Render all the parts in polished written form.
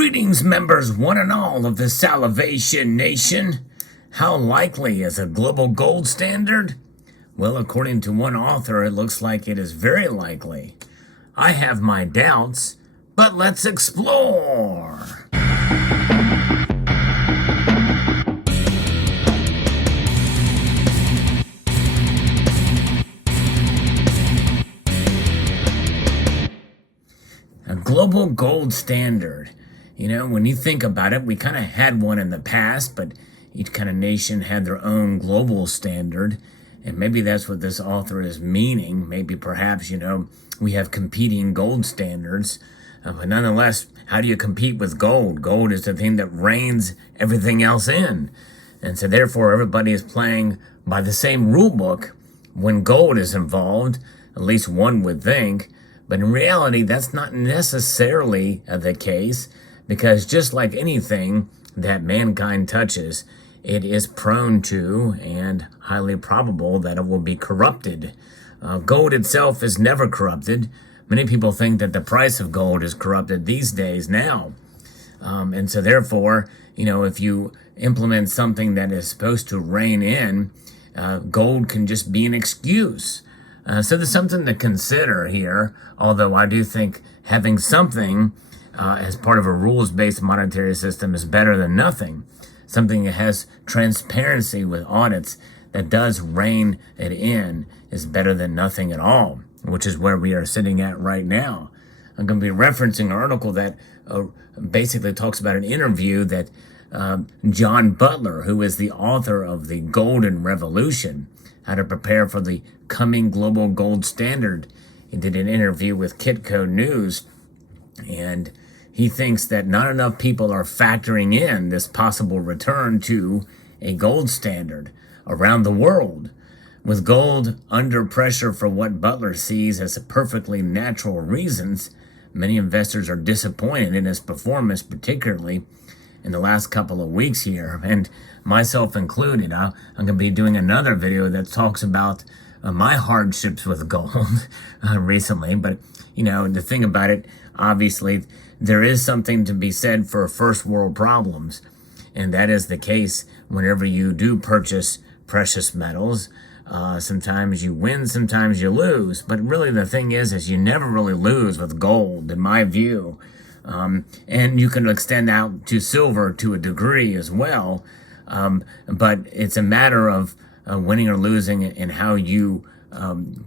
Greetings, members, one and all of the Salivation Nation. How likely is a global gold standard? Well, according to one author, it looks like it is very likely. I have my doubts, but let's explore. A global gold standard. You know, when you think about it, we kind of had one in the past, but each kind of nation had their own global standard. And maybe that's what this author is meaning. Maybe perhaps, we have competing gold standards. But nonetheless, how do you compete with gold? Gold is the thing that reins everything else in. And so therefore, everybody is playing by the same rule book when gold is involved, at least one would think. But in reality, that's not necessarily the case, because just like anything that mankind touches, it is prone to and highly probable that it will be corrupted. Gold itself is never corrupted. Many people think that the price of gold is corrupted these days now. And so therefore, if you implement something that is supposed to rein in, gold can just be an excuse. So there's something to consider here, although I do think having something as part of a rules-based monetary system is better than nothing. Something that has transparency with audits that does rein it in is better than nothing at all, which is where we are sitting at right now. I'm going to be referencing an article that basically talks about an interview that John Butler, who is the author of The Golden Revolution, how to prepare for the coming global gold standard. He did an interview with Kitco News, and he thinks that not enough people are factoring in this possible return to a gold standard around the world. With gold under pressure for what Butler sees as perfectly natural reasons, many investors are disappointed in its performance, particularly in the last couple of weeks here, and myself included. I'm going to be doing another video that talks about my hardships with gold recently. But, the thing about it, obviously, there is something to be said for first world problems. And that is the case whenever you do purchase precious metals. Sometimes you win, sometimes you lose. But really the thing is you never really lose with gold, in my view. And you can extend out to silver to a degree as well. But it's a matter of winning or losing and how you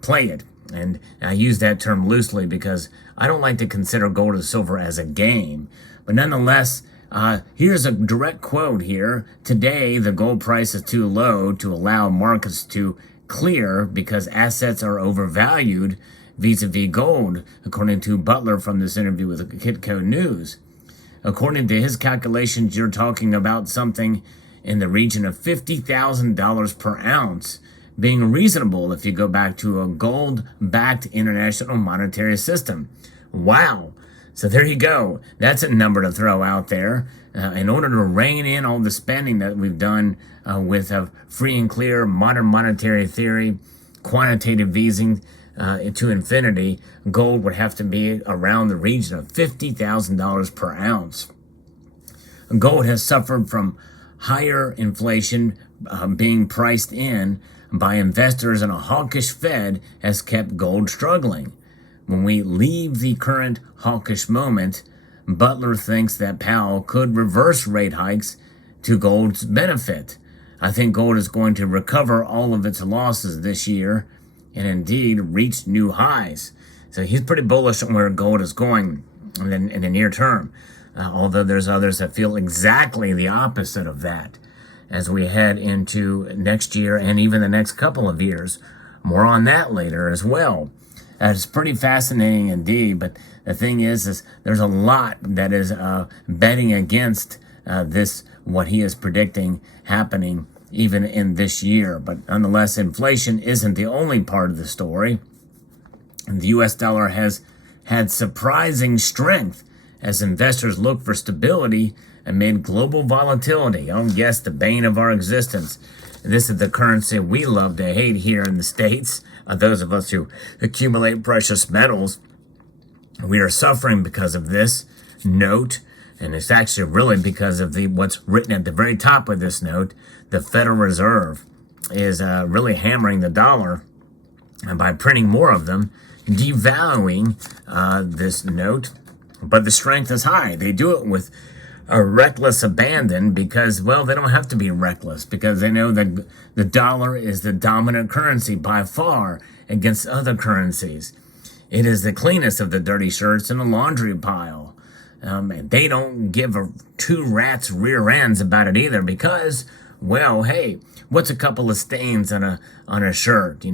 play it. And I use that term loosely because I don't like to consider gold and silver as a game. But nonetheless, here's a direct quote here. Today, the gold price is too low to allow markets to clear because assets are overvalued vis-a-vis gold, according to Butler from this interview with Kitco News. According to his calculations, you're talking about something in the region of $50,000 per ounce being reasonable if you go back to a gold-backed international monetary system. Wow. So there you go. That's a number to throw out there. In order to rein in all the spending that we've done with a free and clear modern monetary theory, quantitative easing to infinity, gold would have to be around the region of $50,000 per ounce. Gold has suffered from higher inflation being priced in by investors, and a hawkish Fed has kept gold struggling. When we leave the current hawkish moment, Butler thinks that Powell could reverse rate hikes to gold's benefit. I think gold is going to recover all of its losses this year and indeed reach new highs. So he's pretty bullish on where gold is going in the near term. Although there's others that feel exactly the opposite of that as we head into next year and even the next couple of years. More on that later as well. It's pretty fascinating indeed, but the thing is there's a lot that is betting against this, what he is predicting happening even in this year. But nonetheless, inflation isn't the only part of the story. And the U.S. dollar has had surprising strength as investors look for stability amid global volatility. Oh, yes, the bane of our existence. This is the currency we love to hate here in the States. Those of us who accumulate precious metals, we are suffering because of this. Note, And it's actually really because of what's written at the very top of this note. The Federal Reserve is really hammering the dollar by printing more of them, devaluing this note. But the strength is high. They do it with a reckless abandon because, well, they don't have to be reckless because they know that the dollar is the dominant currency by far against other currencies. It is the cleanest of the dirty shirts in a laundry pile. And they don't give two rats' rear ends about it either because, well, hey, what's a couple of stains on a shirt,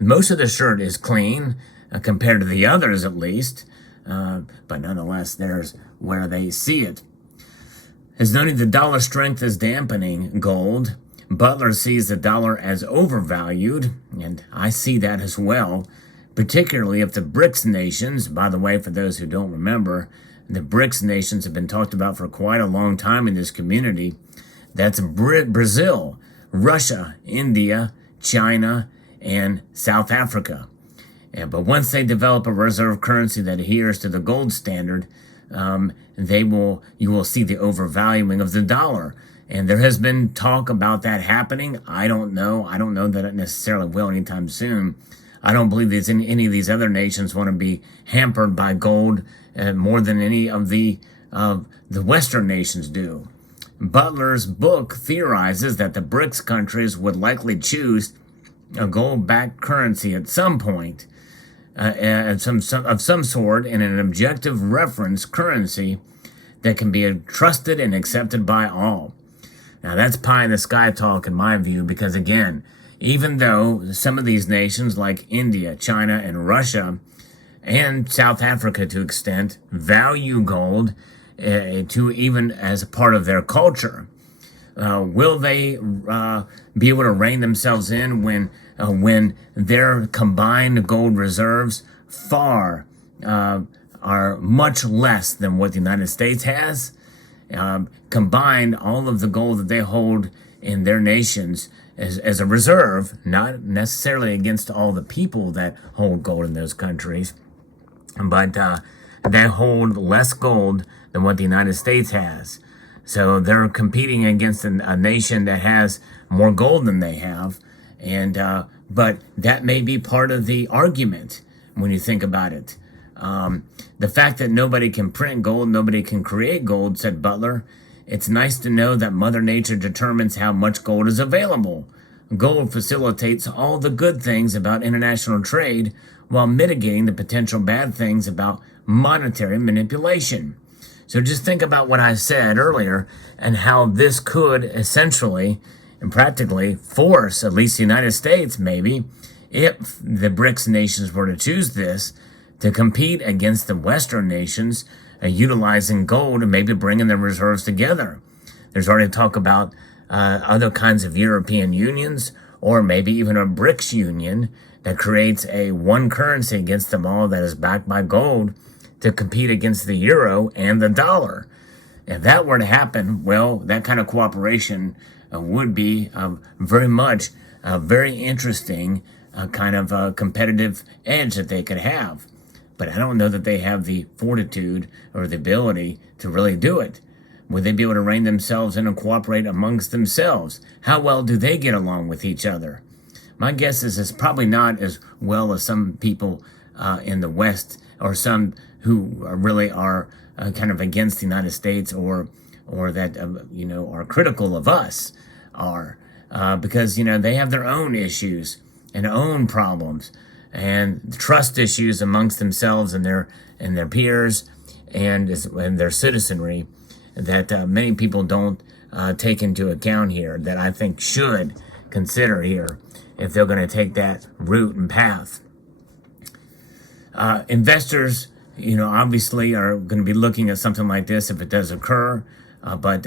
Most of the shirt is clean compared to the others at least. But nonetheless, there's where they see it. As noting the dollar strength is dampening gold, Butler sees the dollar as overvalued, and I see that as well, particularly if the BRICS nations, by the way, for those who don't remember, the BRICS nations have been talked about for quite a long time in this community. That's Brazil, Russia, India, China, and South Africa. But once they develop a reserve currency that adheres to the gold standard, you will see the overvaluing of the dollar. And there has been talk about that happening. I don't know. I don't know that it necessarily will anytime soon. I don't believe that any of these other nations want to be hampered by gold more than any of the Western nations do. Butler's book theorizes that the BRICS countries would likely choose a gold-backed currency at some point, of some sort, in an objective reference currency that can be trusted and accepted by all. Now, that's pie in the sky talk in my view, because again, even though some of these nations like India, China, and Russia, and South Africa to extent, value gold to even as a part of their culture, will they be able to rein themselves in when their combined gold reserves are much less than what the United States has? Combined, all of the gold that they hold in their nations as a reserve, not necessarily against all the people that hold gold in those countries, but they hold less gold than what the United States has. So they're competing against a nation that has more gold than they have, and but that may be part of the argument when you think about it. The fact that nobody can print gold, nobody can create gold, said Butler. It's nice to know that Mother Nature determines how much gold is available. Gold facilitates all the good things about international trade while mitigating the potential bad things about monetary manipulation. So just think about what I said earlier and how this could essentially and practically force at least the United States, maybe, if the BRICS nations were to choose this, to compete against the Western nations, utilizing gold and maybe bringing their reserves together. There's already talk about other kinds of European unions, or maybe even a BRICS union that creates a one currency against them all that is backed by gold to compete against the euro and the dollar. If that were to happen, well, that kind of cooperation would be very much a very interesting kind of competitive edge that they could have. But I don't know that they have the fortitude or the ability to really do it. Would they be able to rein themselves in and cooperate amongst themselves? How well do they get along with each other? My guess is it's probably not as well as some people in the West, or some who really are kind of against the United States or that are critical of us are, because they have their own issues and own problems and trust issues amongst themselves and their peers and their citizenry that many people don't take into account here, that I think should consider here if they're going to take that route and path. Investors, obviously are going to be looking at something like this if it does occur, but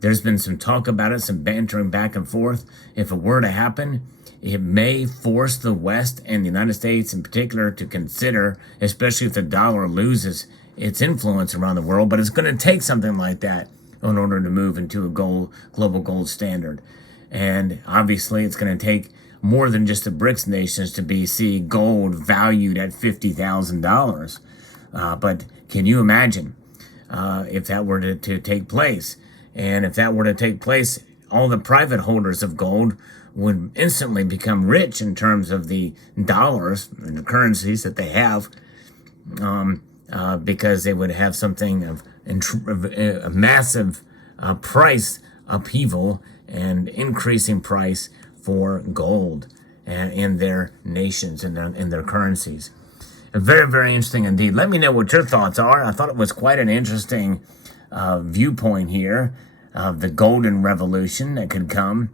there's been some talk about it, some bantering back and forth. If it were to happen, it may force the West and the United States in particular to consider, especially if the dollar loses its influence around the world, but it's going to take something like that in order to move into a global gold standard. And obviously it's going to take more than just the BRICS nations to see gold valued at $50,000. But can you imagine if that were to take place. And if that were to take place, all the private holders of gold would instantly become rich in terms of the dollars and the currencies that they have, because they would have something of a massive price upheaval and increasing price for gold in their nations and in their currencies. Very, very interesting indeed. Let me know what your thoughts are. I thought it was quite an interesting viewpoint here of the golden revolution that could come.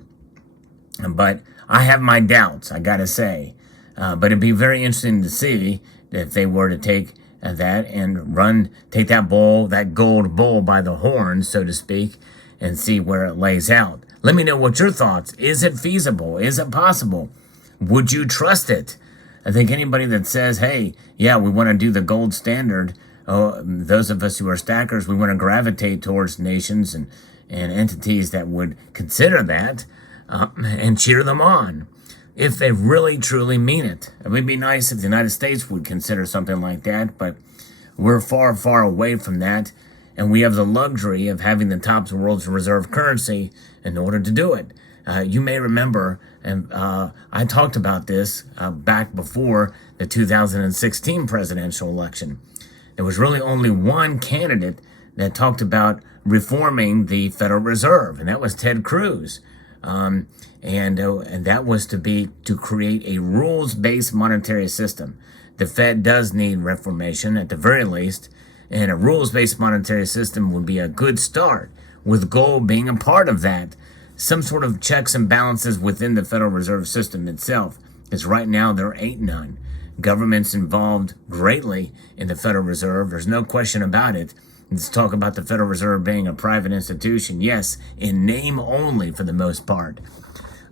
But I have my doubts, I gotta say. But it'd be very interesting to see if they were to take that and take that gold bull by the horns, so to speak, and see where it lays out. Let me know what your thoughts. Is it feasible? Is it possible? Would you trust it? I think anybody that says, hey, yeah, we want to do the gold standard, those of us who are stackers, we want to gravitate towards nations and entities that would consider that and cheer them on if they really, truly mean it. It would be nice if the United States would consider something like that, but we're far, far away from that, and we have the luxury of having the top world's reserve currency in order to do it. You may remember, and I talked about this back before the 2016 presidential election. There was really only one candidate that talked about reforming the Federal Reserve, and that was Ted Cruz. And that was to create a rules-based monetary system. The Fed does need reformation at the very least, and a rules-based monetary system would be a good start, with gold being a part of that. Some sort of checks and balances within the Federal Reserve System itself, because right now there ain't none. Government's involved greatly in the Federal Reserve. There's no question about it. Let's talk about the Federal Reserve being a private institution. Yes, in name only for the most part.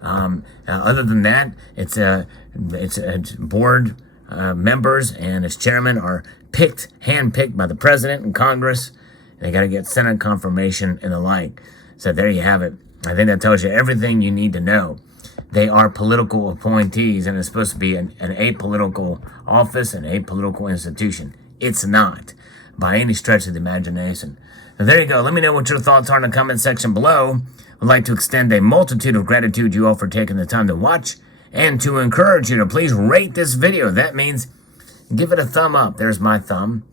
Other than that, it's board members and its chairman are handpicked by the president and Congress. They got to get Senate confirmation and the like. So there you have it. I think that tells you everything you need to know. They are political appointees, and it's supposed to be an apolitical office, an apolitical institution. It's not, by any stretch of the imagination. So there you go. Let me know what your thoughts are in the comment section below. I'd like to extend a multitude of gratitude to you all for taking the time to watch, and to encourage you to please rate this video. That means give it a thumb up. There's my thumb.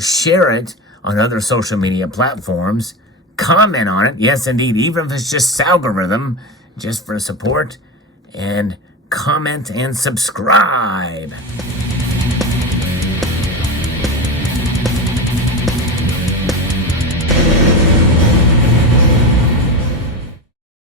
Share it on other social media platforms. Comment on it. Yes, indeed. Even if it's just algorithm, just for support. And comment and subscribe.